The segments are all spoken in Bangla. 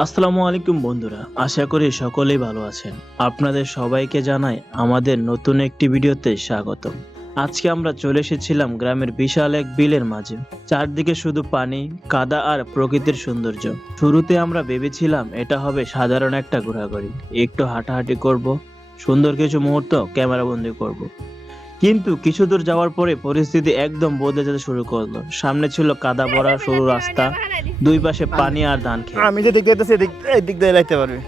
আসসালামু আলাইকুম বন্ধুরা, আশা করি সকলেই ভালো আছেন। আপনাদের সবাইকে জানাই আমাদের নতুন একটি ভিডিওতে স্বাগতম। আজকে আমরা চলে এসেছিলাম গ্রামের বিশাল এক বিলের মাঝে। চারদিকে শুধু পানি, কাদা আর প্রকৃতির সৌন্দর্য। শুরুতে আমরা ভেবেছিলাম এটা হবে সাধারণ একটা ঘোরাঘুরি, একটু হাঁটাহাঁটি করব, সুন্দর কিছু মুহূর্ত ক্যামেরাবন্দি করব। কিন্তু কিছু দূর যাওয়ার পরে পরিস্থিতি একদম বদলে যেতে শুরু করলো। সামনে ছিল কাদা ভরা সরু রাস্তা, দুই পাশে পানি আর ধান ক্ষেত। আমি যে দিক দিতেছি এই দিক দিয়ে যাইতে পারবি।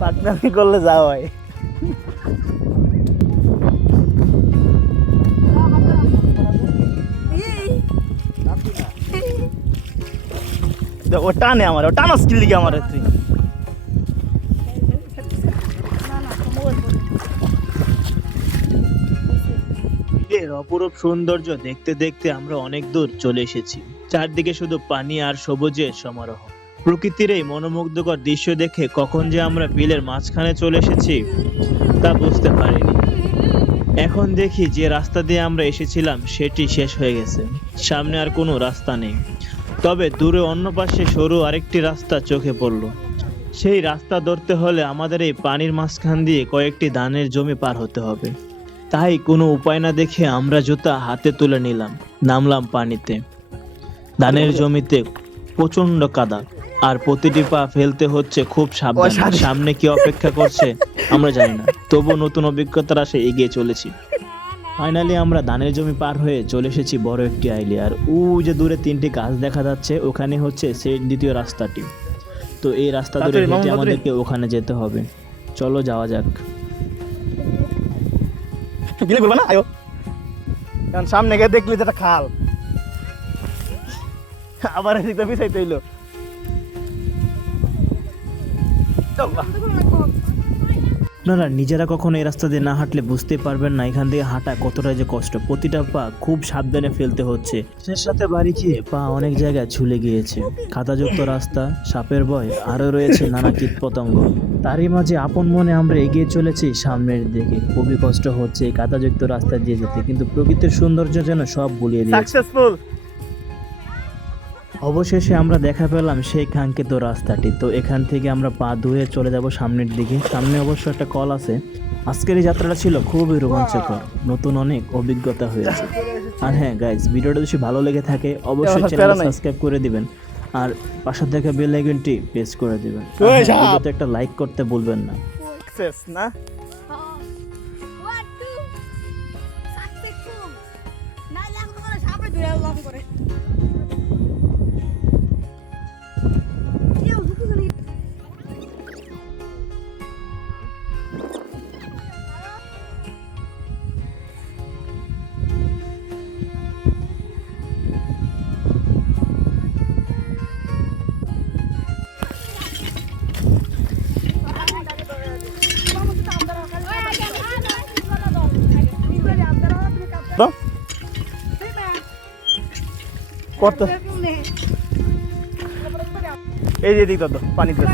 পাকনামি করলে যা হয়। ও টানে আমার, ও টানা স্কিল লিগে আমার তুই। এর অপরূপ সৌন্দর্য দেখতে দেখতে আমরা অনেক দূর চলে এসেছি। চারদিকে শুধু পানি আর সবুজের সমারোহ। প্রকৃতির এই মনোমুগ্ধকর দৃশ্য দেখে কখন যে আমরা বিলের মাঝখানে চলে এসেছি তা বুঝতে পারিনি। এখন দেখি যে রাস্তা দিয়ে আমরা এসেছিলাম সেটি শেষ হয়ে গেছে, সামনে আর কোনো রাস্তা নেই। তবে দূরে অন্য পাশে সরু আরেকটি রাস্তা চোখে পড়লো। সেই রাস্তা ধরতে হলে আমাদের এই পানির মাঝখান দিয়ে কয়েকটি ধানের জমি পার হতে হবে। তাই কোনো উপায় না দেখে আমরা জুতা হাতে তুলে নিলাম, নামলাম পানিতে। ধানের জমিতে প্রচন্ড কাদা, আর প্রতিটি পা ফেলতে হচ্ছে খুব সাবধানে। সামনে কি অপেক্ষা করছে আমরা জানি না, তবু নতুন অভিজ্ঞতার আশে এগিয়ে চলেছি। ফাইনালি আমরা ধানের জমি পার হয়ে চলে এসেছি বড় একটি আইলে। আর যে দূরে তিনটি গাছ দেখা যাচ্ছে, ওখানে হচ্ছে সেই দ্বিতীয় রাস্তাটি। তো এই রাস্তা ধরে হেঁটে আমাদেরকে ওখানে যেতে হবে। চলো যাওয়া যাক। গিলে ঘুরবা না, আয়ো। কারণ সামনে গিয়ে দেখলি যেটা খাল, আবার এদিকটা পিছাইতে হইলো। আপনারা নিজেরা কখনো এই রাস্তা দিয়ে না হাঁটলে বুঝতে পারবেন না এখান থেকে হাঁটা কতটা যে কষ্ট। প্রতিটা পা খুব সাবধানে ফেলতে হচ্ছে। সেই সাথে বাড়ি খেয়ে পা অনেক জায়গায় ঝুলে গিয়েছে। কাদাযুক্ত রাস্তা, সাপের ভয়, আরো রয়েছে নানা কীটপতঙ্গ। তারই মাঝে আপন মনে আমরা এগিয়ে চলেছি সামনের দিকে। খুবই কষ্ট হচ্ছে এই কাদাযুক্ত রাস্তা দিয়ে যেতে, কিন্তু প্রকৃতির সৌন্দর্য যেন সব ভুলিয়ে দিয়েছে। সাকসেসফুল। অবশেষে আমরা দেখা পেলাম সেই কাঙ্ক্ষিত রাস্তাটি। তো এখান থেকে আমরা পা ধুয়ে চলে যাব সামনের দিকে। সামনে অবশ্য একটা কল আছে। আজকের এই যাত্রাটা ছিল খুবই রোমাঞ্চকর, নতুন অনেক অভিজ্ঞতা হয়েছে। আর হ্যাঁ গাইস, ভিডিওটা যদি ভালো লেগে থাকে অবশ্যই চ্যানেলটা সাবস্ক্রাইব করে দিবেন, আর পাশে থাকা বেল আইকনটি প্রেস করে দিবেন। ভিডিওতে একটা লাইক করতে ভুলবেন না। সাকসেস না? কত এই যে দিক তো পানিতে